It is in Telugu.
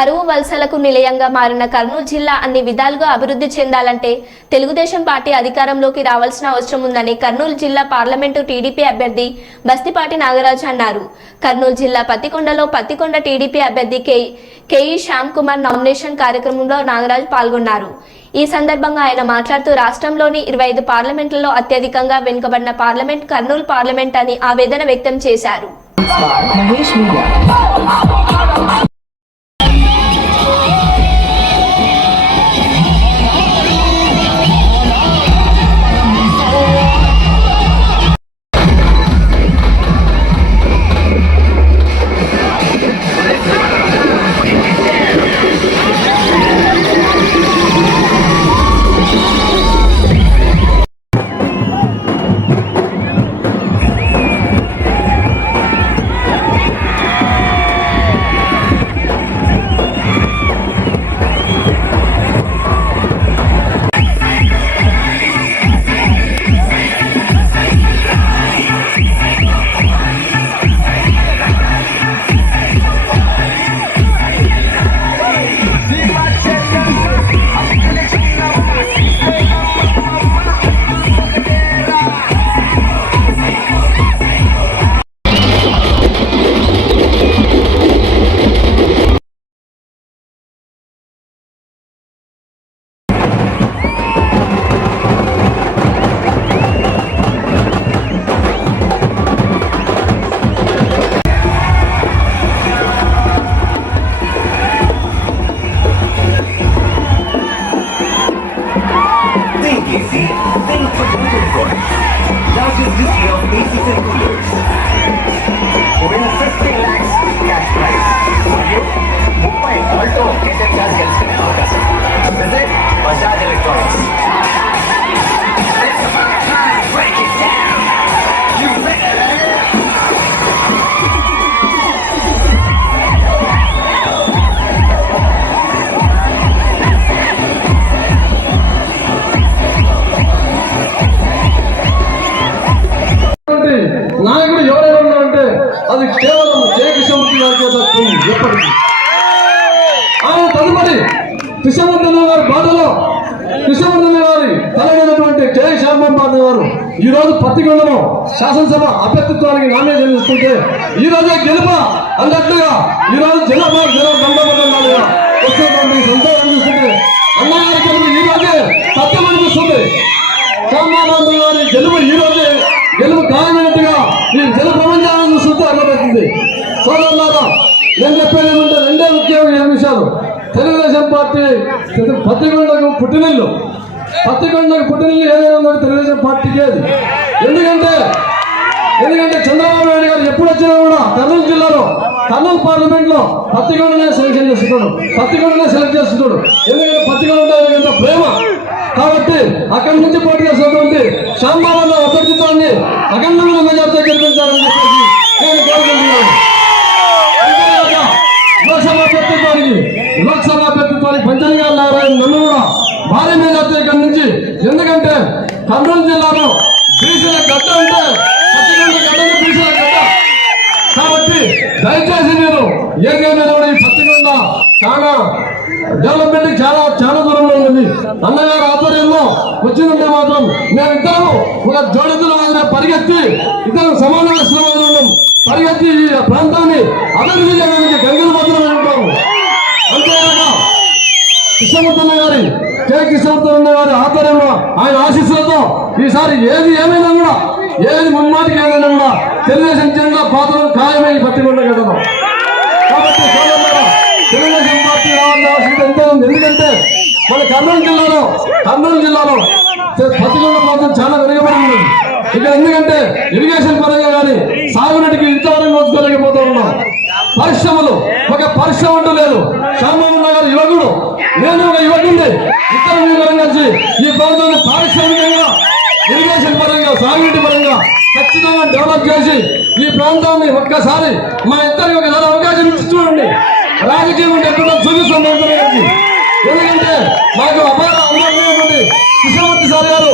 కరువు వలసలకు నిలయంగా మారిన కర్నూలు జిల్లా అన్ని విధాలుగా అభివృద్ధి చెందాలంటే తెలుగుదేశం పార్టీ అధికారంలోకి రావాల్సిన అవసరం ఉందని కర్నూలు జిల్లా పార్లమెంటు టీడీపీ అభ్యర్థి బస్తిపాటి నాగరాజు అన్నారు. కర్నూలు జిల్లా పత్తికొండలో పత్తికొండ టీడీపీ అభ్యర్థి కేఈ శ్యామ్ కుమార్ నామినేషన్ కార్యక్రమంలో నాగరాజు పాల్గొన్నారు. ఈ సందర్భంగా ఆయన మాట్లాడుతూ రాష్ట్రంలోని 25 పార్లమెంట్లలో అత్యధికంగా వెనుకబడిన పార్లమెంట్ కర్నూలు పార్లమెంట్ అని ఆవేదన వ్యక్తం చేశారు. Largest display of basic and coolers. Win 50 lakhs cash prize. మరియు 30 ఆల్టో కిచెన్ గ్యాస్ గెలుచుకునే అవకాశం. Visit Bajaj Electronics. Break it down. You ready? నాయకుడు ఎవరైనా అంటే అది కేవలం జయకృష్ణమూర్తి గారికి దక్కుతుంది. ఎప్పటికీ ఆయన తదుపరి కృష్ణమూర్తి గారి బాటలో కృష్ణమూర్తి గారి తలైనటువంటి కేఈ శ్యామ్ కుమార్ గారు ఈ రోజు పత్తికొండలో శాసనసభ అభ్యర్థిత్వానికి నామినేషన్ ఇస్తుంటే ఈ రోజే గెలుప అన్నట్లుగా ఈ రోజు జిల్లా బంధపడ్డాలుగా వస్తున్నటువంటి సంతోషం చూస్తుంటే అన్నగారి గెలుపు ఈ రోజే సత్యం అనిపిస్తుంది. శ్యామబాబు గారి గెలుపు ఈ రోజే గెలుపు ఖాయమైనట్టుగా ఈ జల ప్రపంచాలను చూస్తే అర్థమవుతుంది. సోదరులారా, నేను చెప్పేది ఏమంటే రెండే ముఖ్యమైన విషయాలు. తెలుగుదేశం పార్టీ పత్తికొండకు పుట్టినిల్లు ఏదైనా ఉందంటే తెలుగుదేశం పార్టీకి అది. ఎందుకంటే చంద్రబాబు నాయుడు గారు ఎప్పుడు వచ్చినా కూడా కర్నూలు జిల్లాలో కర్నూలు పార్లమెంట్ లో పత్తికొండనే సెలెక్ట్ చేస్తున్నాడు. ఎందుకంటే పత్తికొండ ఎంత ప్రేమ కాబట్టి అక్కడి నుంచి పోటీ చేసినటువంటి శ్యామబాబు అభ్యర్థిత్వాన్ని అఖండమైన మెజార్టీతో గెలిపించాలని చెప్పేసి నేను కోరుకుంటున్నాను. లోక్సభ అభ్యర్థిత్వానికి పంచంగా నారాయణ నన్ను కూడా భారీ మెజార్టీ ఇక్కడి నుంచి. ఎందుకంటే కర్నూలు జిల్లాలో బీసీల గడ్డ అంటే పత్తికొండ గడ్డను బీసీల గడ్డ కాబట్టి దయచేసి మీరు ఏదైనా ఈ పత్తికొండ చాలా డెవలప్మెంట్ చాలా దూరంలో ఉంది. అన్నగారు ఆధ్వర్యంలో వచ్చిందంటే మాత్రం మేమిద్దరం ఒక జోడితుల పరిగెత్తి ఇద్దరు సమానంగా శ్రమం పరిగెత్తి ఈ ప్రాంతాన్ని అభివృద్ధి చేయడానికి గంగలు మాత్రమే ఉంటాము. అంతేకాక కేఈ కృష్ణమూర్తి గారి ఆధ్వర్యంలో ఆయన ఆశీస్సులతో ఈసారి ఏమైనా కూడా ముమ్మాటికి ఏదైనా కూడా తెలుగుదేశం జెండా పాత్ర ఖాయమై పత్తికొండ గడడం. కాబట్టి తెలుగుదేశం పార్టీ రావాల్సిన అవసరం ఎంతో ఉంది. ఎందుకంటే మన కర్నూలు జిల్లాలో పత్తికొండ ప్రాంతం చాలా వెనుకబడి ఉంది. ఇక్కడ ఎందుకంటే ఇరిగేషన్ పరంగా కానీ సాగునీటికి ఇంతవరకు నోచుకోలేకపోతూ ఉన్నాం. పరిశ్రమలు ఒక పరిశ్రమ అంటూ లేదు. శ్యామబాబు గారు యువకుడు, నేను ఒక యువకుడిని. ఇద్దరు కలిసి ఈ ప్రాంతాన్ని పారిశ్రామికంగా ఇరిగేషన్ పరంగా సాగునీటి పరంగా ఖచ్చితంగా డెవలప్ చేసి ఈ ప్రాంతాన్ని ఒక్కసారి మా ఇద్దరికి ఒకసారి అవకాశం ఇచ్చి చూడండి. రాజకీయం అంటే ఎక్కడ చూపిస్తాం. ఎందుకంటే మాకు అపార అనుభవం కృష్ణమూర్తి సార్ గారు